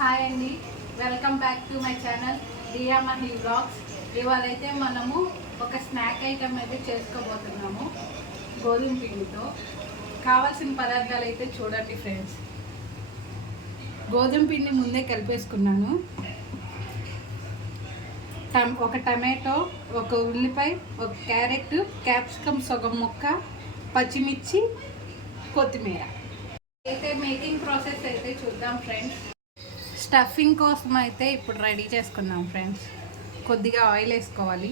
Hi అండి, welcome back to my channel Riya Mahi vlogs. ఇవాళైతే మనము ఒక స్నాక్ ఐటమ్ అయితే చేసుకోబోతున్నాము గోధుమ పిండితో. కావాల్సిన పదార్థాలు అయితే చూడండి ఫ్రెండ్స్. గోధుమ పిండి ముందే కలిపేసుకున్నాను. ఒక టమాటో, ఒక ఉల్లిపాయ, ఒక క్యారెట్, క్యాప్సికమ్ సగం ముక్క, పచ్చిమిర్చి, కొత్తిమీర. అయితే మేకింగ్ ప్రాసెస్ అయితే చూద్దాం ఫ్రెండ్స్. స్టఫింగ్ కోసం అయితే ఇప్పుడు రెడీ చేసుకుందాం ఫ్రెండ్స్. కొద్దిగా ఆయిల్ వేసుకోవాలి.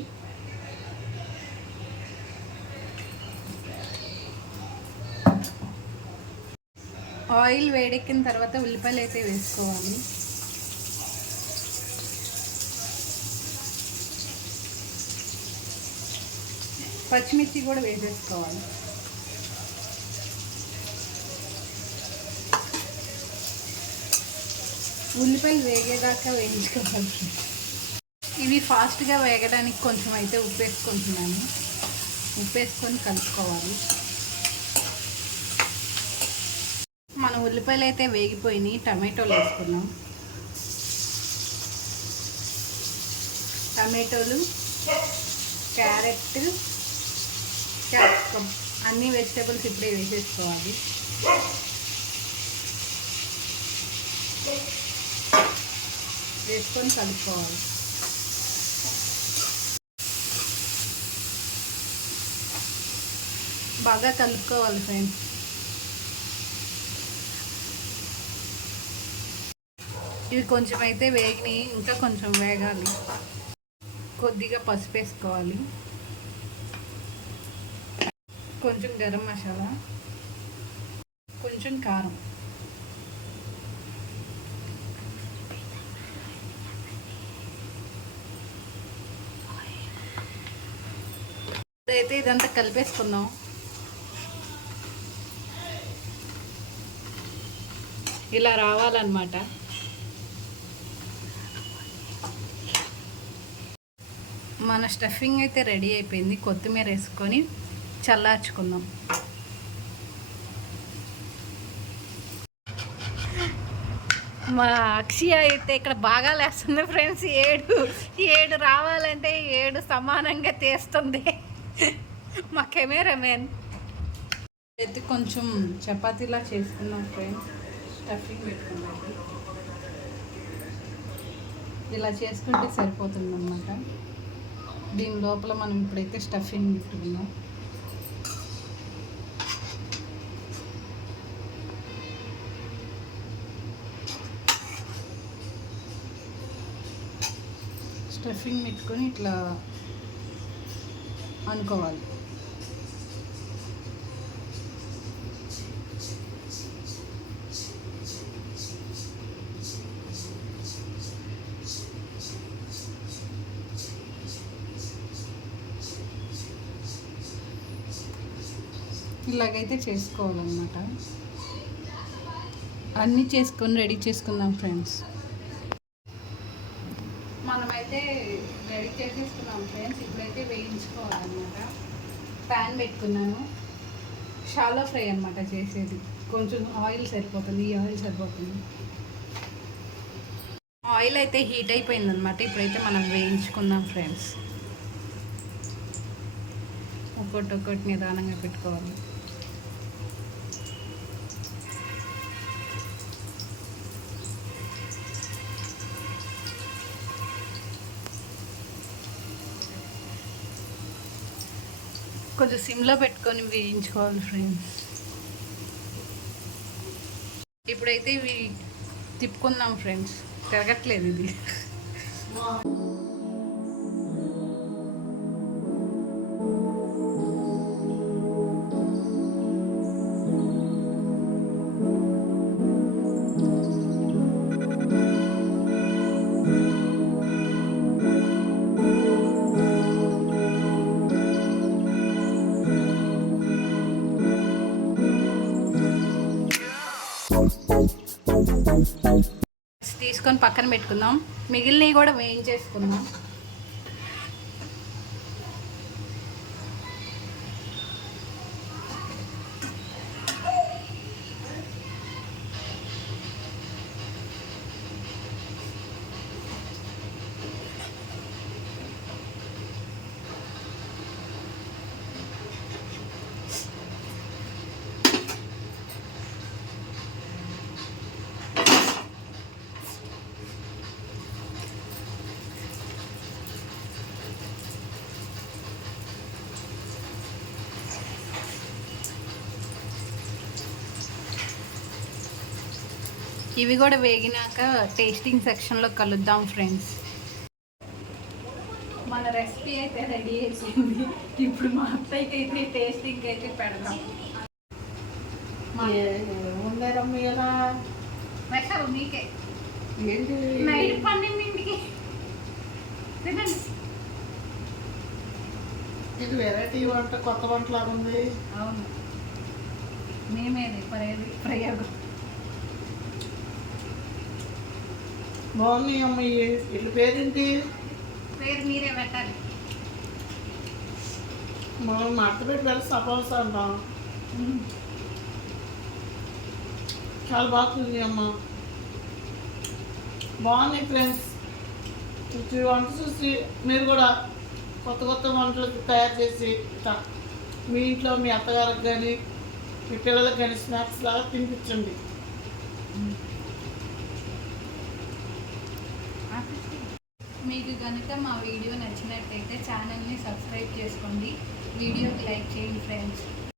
ఆయిల్ వేడెక్కిన తర్వాత ఉల్లిపాయలు అయితే వేసుకోవాలి. పచ్చిమిర్చి కూడా వేసేసుకోవాలి. ఉల్లిపాయలు వేగేదాకా వేయించుకోవాలి. ఇవి ఫాస్ట్గా వేగడానికి కొంచెం అయితే ఉప్పు వేసుకుంటున్నాను. ఉప్పు వేసుకొని కలుపుకోవాలి. మన ఉల్లిపాయలు అయితే వేగిపోయినాయి. టమాటోలు వేసుకున్నాం. టమాటోలు, క్యారెట్, క్యాప్సికమ్ అన్ని వెజిటేబుల్స్ ఇప్పుడే వేసేసుకోవాలి. వేసుకొని కలుపుకోవాలి. బాగా కలుపుకోవాలి ఫ్రెండ్స్. ఇవి కొంచెం అయితే వేగినాయి, ఇంకా కొంచెం వేగాలి. కొద్దిగా పసుపు వేసుకోవాలి. కొంచెం గరం మసాలా, కొంచెం కారం. అయితే ఇదంతా కలిపేసుకుందాం. ఇలా రావాలన్నమాట. మన స్టఫింగ్ అయితే రెడీ అయిపోయింది. కొత్తిమీర వేసుకొని చల్లార్చుకుందాం. మా అక్షయ అయితే ఇక్కడ బాగా లేస్తుంది ఫ్రెండ్స్. ఏడు రావాలంటే 7 సమానంగా తీస్తుంది మా కెమెరామెన్. అయితే కొంచెం చపాతీలా చేసుకున్నాం ఫ్రెండ్స్. స్టఫింగ్ పెట్టుకున్నాం. ఇలా చేసుకుంటే సరిపోతుంది అన్నమాట. దీని లోపల మనం ఇప్పుడైతే స్టఫింగ్ పెట్టుకున్నాం. స్టఫింగ్ పెట్టుకొని ఇట్లా అనుకోవాలి. ఇలాగైతే చేసుకోవాలన్నమాట. అన్నీ చేసుకొని రెడీ చేసుకుందాం ఫ్రెండ్స్. మనమైతే రెడీ చేసేసుకున్నాం ఫ్రెండ్స్. ఇప్పుడైతే వేయించుకోవాలన్నమాట. ప్యాన్ పెట్టుకున్నాను. షాలో ఫ్రై అన్నమాట చేసేది. కొంచెం ఆయిల్ సరిపోతుంది. ఈ ఆయిల్ సరిపోతుంది. ఆయిల్ అయితే హీట్ అయిపోయిందనమాట. ఇప్పుడైతే మనం వేయించుకుందాం ఫ్రెండ్స్. ఒక్కొక్కటి నిదానంగా పెట్టుకోవాలి. కొంచెం సిమ్లో పెట్టుకొని వేయించుకోవాలి ఫ్రెండ్స్. ఇప్పుడైతే ఇవి తిప్పుకుందాం ఫ్రెండ్స్. తిరగట్లేదు ఇది. తీసుకొని పక్కన పెట్టుకుందాం. మిగిలినవి కూడా వేయించేసుకుందాం. ఇవి కూడా వేగినాక టేస్టింగ్ సెక్షన్లో కలుద్దాం ఫ్రెండ్స్. మన రెసిపీ అయితే రెడీ అయిపోయింది. ఇప్పుడు మా అత్తయ్యకి అయితే టేస్టింగ్ అయితే పెడదాం. పెట్టావు మీకే నైట్ 12ంటికి తినండి. ఇది వెరైటీ వంట, కొత్త వంట లాగా ఉంది. అవును, మేమేది ప్రయోగం. బాగున్నాయి అమ్మ. ఇల్లు పేరేంటి? పేరు మీరే పెట్టాలి. మనం మడత పెట్టి వెళ్ళి సపోల్స్ అంటాం. చాలా బాగుంది అమ్మ. బాగున్నాయి ఫ్రెండ్స్. ఈ వంట చూసి మీరు కూడా కొత్త కొత్త వంటలు తయారు చేసి మీ ఇంట్లో మీ అత్తగారికి కానీ మీ పిల్లలకు కానీ స్నాక్స్ లాగా తినిపించండి. మీకు కనుక మా వీడియో నచ్చినట్టయితే ఛానల్ని సబ్స్క్రైబ్ చేసుకోండి, వీడియోకి లైక్ చేయండి ఫ్రెండ్స్.